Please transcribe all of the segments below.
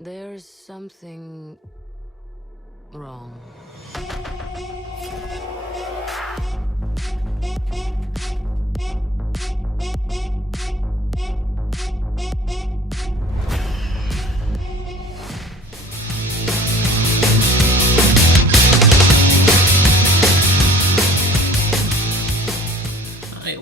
There's something wrong.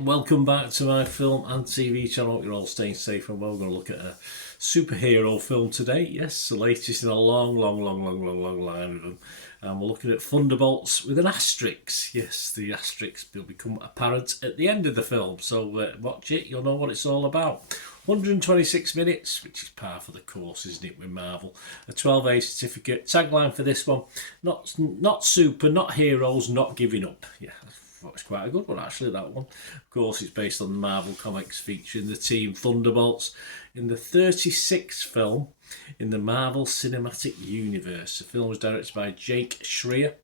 Welcome back to my film and TV channel. Hope you're all staying safe and well. We're going to look at a superhero film today. Yes, the latest in a long line of them. And we're looking at Thunderbolts with an asterisk. Yes, the asterisk will become apparent at the end of the film. So watch it, you'll know what it's all about. 126 minutes, which is par for the course, isn't it, with Marvel? A 12A certificate. Tagline for this one, not super, not heroes, not giving up. Yeah, it's quite a good one, actually, that one. Of course, it's based on the Marvel Comics featuring the team Thunderbolts in the 36th film in the Marvel Cinematic Universe. The film was directed by Jake Schreier.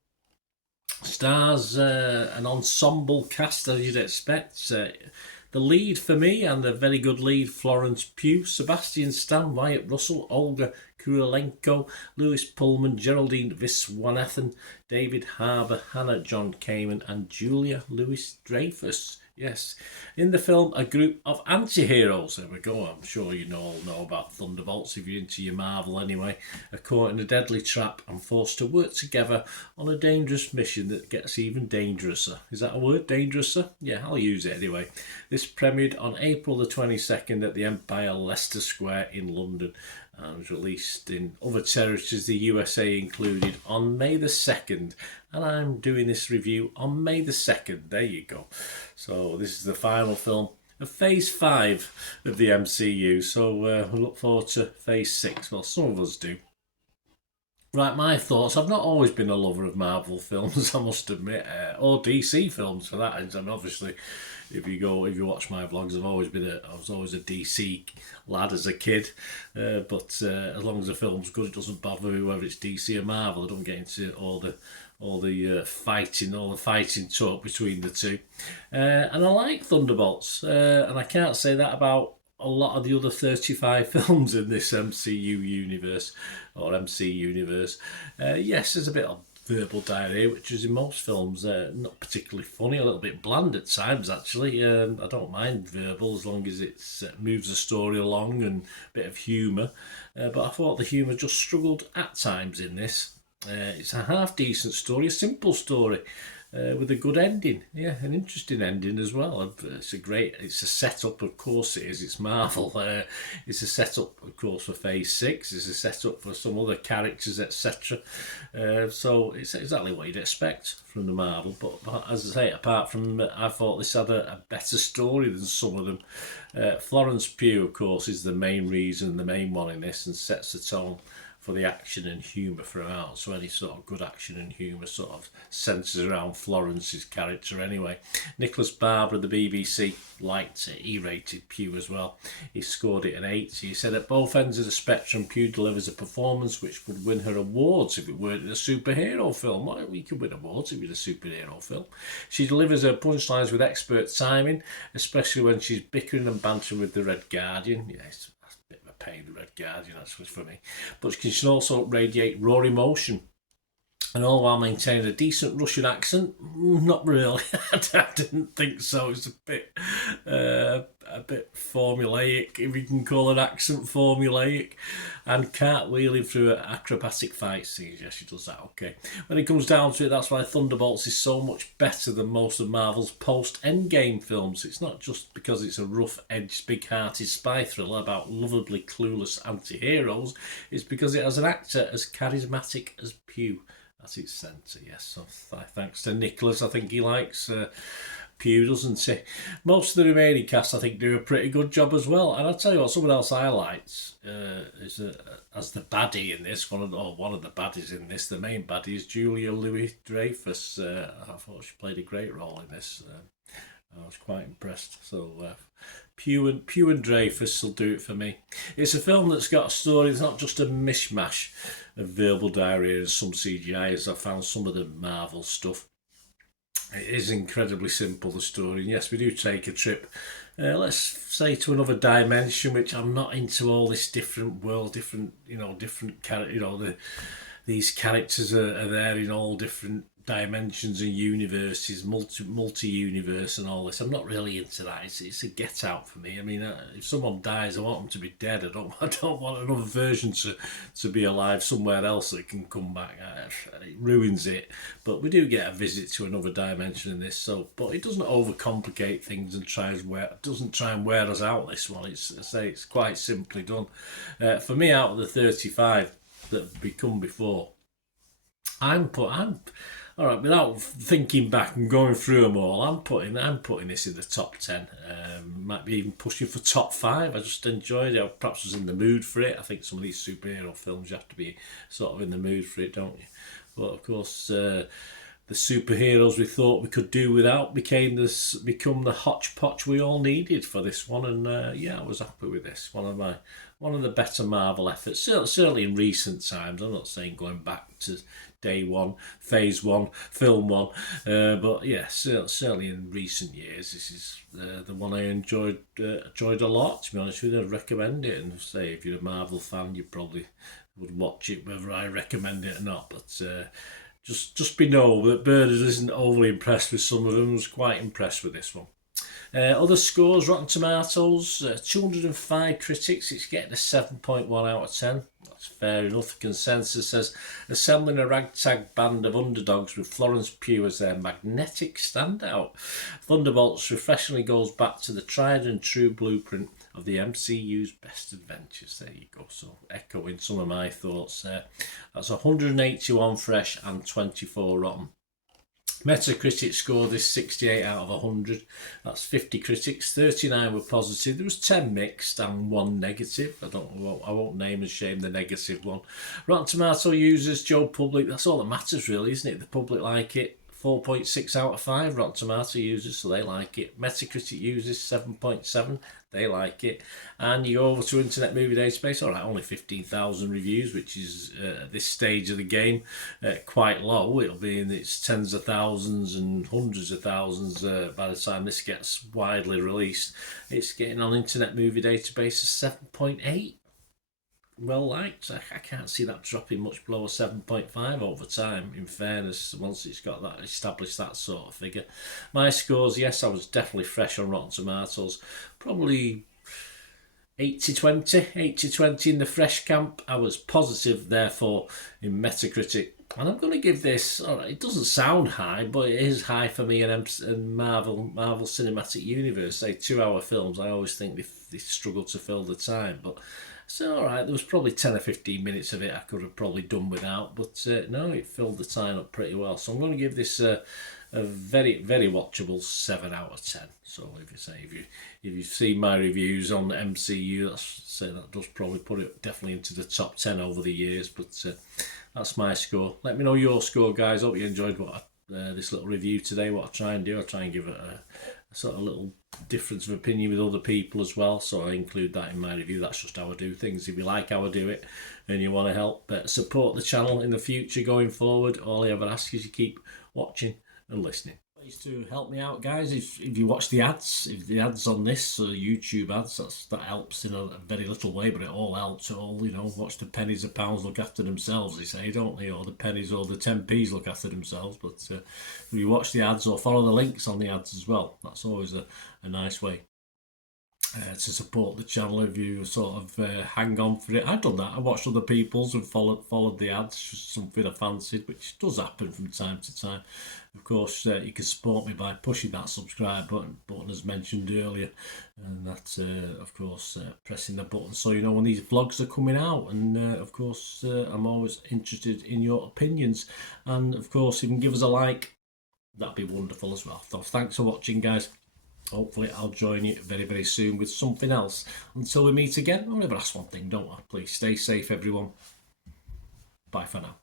Stars an ensemble cast, as you'd expect. The lead for me, and the very good lead, Florence Pugh, Sebastian Stan, Wyatt Russell, Olga Kurylenko, Lewis Pullman, Geraldine Viswanathan, David Harbour, Hannah John Kamen, and Julia Louis-Dreyfus. Yes, in the film, a group of anti-heroes. There we go. I'm sure you all know about Thunderbolts if you're into your Marvel anyway. Are caught in a deadly trap and forced to work together on a dangerous mission that gets even dangerouser. Is that a word, dangerouser? Yeah, I'll use it anyway. This premiered on April the 22nd at the Empire Leicester Square in London and was released in other territories, the USA included, on May the 2nd. And I'm doing this review on May the 2nd. There you go. So this is the final film of Phase 5 of the MCU. So we look forward to Phase 6. Well, some of us do. Right, my thoughts. I've not always been a lover of Marvel films, I must admit, or DC films for that. And obviously, if you watch my vlogs, I was always a DC lad as a kid. But as long as the film's good, it doesn't bother me whether it's DC or Marvel. I don't get into all the fighting talk between the two. And I like Thunderbolts, and I can't say that about a lot of the other 35 films in this MCU universe, or MC universe. Yes, there's a bit of verbal diarrhea, which is in most films not particularly funny, a little bit bland at times actually. I don't mind verbal as long as it moves the story along and a bit of humour. But I thought the humour just struggled at times in this. It's a half decent story, a simple story. With a good ending, yeah, an interesting ending as well. It's a setup, of course it is, it's Marvel. It's a setup, of course, for Phase 6, it's a setup for some other characters, etc. So it's exactly what you'd expect from the Marvel, but as I say, apart from, I thought this had a better story than some of them. Florence Pugh, of course, is the main one in this, and sets the tone for the action and humour throughout. So any sort of good action and humour sort of centres around Florence's character anyway. Nicholas Barber of the BBC liked it. He rated Pugh as well. He scored it an 8. He said at both ends of the spectrum, Pugh delivers a performance which would win her awards if it weren't a superhero film. Well, we could win awards if it was a superhero film. She delivers her punchlines with expert timing, especially when she's bickering and bantering with the Red Guardian. Yes, pain, the Red Guardian, actually, for me. But she can also radiate raw emotion, and all while maintaining a decent Russian accent. Not really. I didn't think so. It's a bit formulaic, if you can call an accent formulaic, and cartwheeling through acrobatic fight scenes. Yes, she does that, okay. When it comes down to it, that's why Thunderbolts is so much better than most of Marvel's post-Endgame films. It's not just because it's a rough-edged, big-hearted spy thriller about lovably clueless anti-heroes. It's because it has an actor as charismatic as Pugh at its centre, yes. So thanks to Nicholas, I think he likes Pugh, doesn't he? Most of the remaining cast, I think, do a pretty good job as well. And I'll tell you what, someone else I liked is as the baddie in this, one of the baddies in this, the main baddie is Julia Louis-Dreyfus. I thought she played a great role in this. I was quite impressed. So Pugh and Dreyfus will do it for me. It's a film that's got a story. It's not just a mishmash of verbal diarrhea and some CGI, as I found some of the Marvel stuff. It is incredibly simple, the story. And yes, we do take a trip, let's say, to another dimension, which I'm not into all this different world, different character, these characters are there in all different dimensions and universes, multi-universe and all this. I'm not really into that. It's a get out for me. I mean, if someone dies, I want them to be dead. I don't want another version to be alive somewhere else that can come back. It ruins it. But we do get a visit to another dimension in this. But it doesn't overcomplicate things and doesn't try and wear us out. This one, it's quite simply done. For me, out of the 35 that have become before, I'm all right. Without thinking back and going through them all, I'm putting this in the top 10. Might be even pushing for top 5. I just enjoyed it. I perhaps was in the mood for it. I think some of these superhero films, you have to be sort of in the mood for it, don't you? But of course, the superheroes we thought we could do without become the hodgepodge we all needed for this one. And I was happy with this. One of the better Marvel efforts, certainly in recent times. I'm not saying going back to day one, phase one, film one, but yeah, certainly in recent years, this is the one I enjoyed a lot. To be honest with you, I'd recommend it. And say, if you're a Marvel fan, you probably would watch it, whether I recommend it or not. But just be know that Bernard isn't overly impressed with some of them. I was quite impressed with this one. Other scores, Rotten Tomatoes, 205 critics. It's getting a 7.1 out of 10. That's fair enough. The consensus says, assembling a ragtag band of underdogs with Florence Pugh as their magnetic standout. Thunderbolts refreshingly goes back to the tried and true blueprint of the MCU's best adventures. There you go. So echoing some of my thoughts there. That's 181 fresh and 24 rotten. Metacritic scored this 68 out of 100. That's 50 critics, 39 were positive. There was 10 mixed and 1 negative. I won't name and shame the negative one. Rotten Tomato users, Joe Public, that's all that matters really, isn't it? The public like it. 4.6 out of 5 Rotten Tomato users, so they like it. Metacritic users, 7.7, they like it. And you go over to Internet Movie Database, all right, only 15,000 reviews, which is, at this stage of the game, quite low. It'll be in its tens of thousands and hundreds of thousands by the time this gets widely released. It's getting on Internet Movie Database a 7.8. Well liked. I can't see that dropping much below a 7.5 over time, in fairness, once it's got that established that sort of figure. My scores, yes, I was definitely fresh on Rotten Tomatoes. Probably 80-20 in the fresh camp. I was positive, therefore, in Metacritic. And I'm going to give this, all right, it doesn't sound high, but it is high for me in Marvel Cinematic Universe. Say 2-hour films, I always think they struggle to fill the time, but so all right, there was probably 10 or 15 minutes of it I could have probably done without, but no, it filled the time up pretty well. So I'm going to give this a very, very watchable 7 out of 10. So if you've seen my reviews on the MCU, that does probably put it definitely into the top 10 over the years. But that's my score. Let me know your score, guys. Hope you enjoyed this little review today. What I try and do, I try and give it a sort of little difference of opinion with other people as well, so I include that in my review. That's just how I do things. If you like how I do it and you want to help support the channel in the future going forward, all I ever ask is you keep watching and listening. Please to help me out, guys. If you watch the ads, if the ads on this YouTube ads, that helps in a very little way, but it all helps. Watch the pennies and pounds look after themselves, they say, don't they? Or the pennies or the 10p's look after themselves. But if you watch the ads or follow the links on the ads as well, that's always a nice way to support the channel. If you sort of hang on for it, I've done that. I watched other people's and followed the ads, just something I fancied, which does happen from time to time. Of course, you can support me by pushing that subscribe button as mentioned earlier, and that's of course pressing the button so you know when these vlogs are coming out. And of course, I'm always interested in your opinions, and of course, if you can give us a like, that'd be wonderful as well. So thanks for watching, guys. Hopefully I'll join you very, very soon with something else. Until we meet again, I'll never ask one thing, don't I? Please stay safe, everyone. Bye for now.